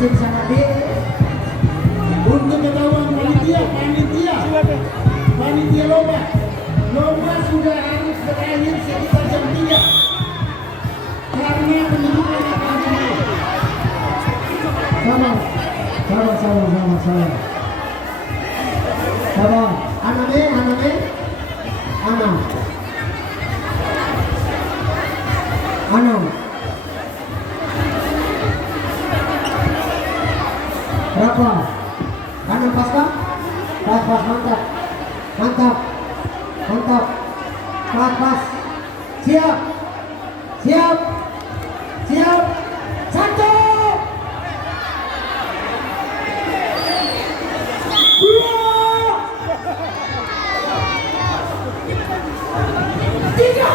sih sana deh. Untuk ketahuan panitia lomba sudah harus berakhir sekitar jam 3 karena penunjukan Sabar. Aname. Berapa? Kanan pas kah? Pas, mantap. Pas. Siap. Satu. Dua. Tiga.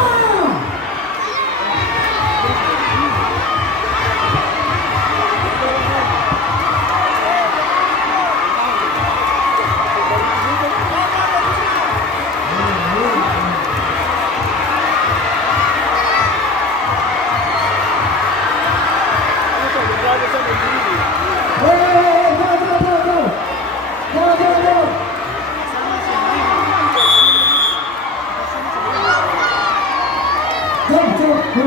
Go.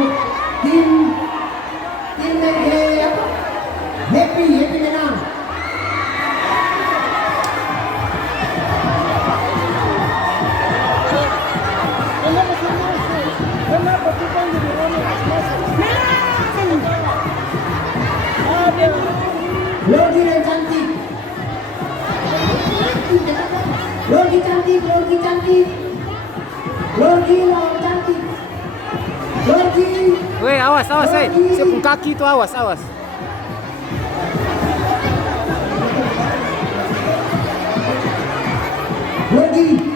Tim apa? Happy menang. Logi yang cantik. Logi cantik. Logi yang cantik. Logi. Weh, awas, weh. Saya pun kaki itu awas. Logi.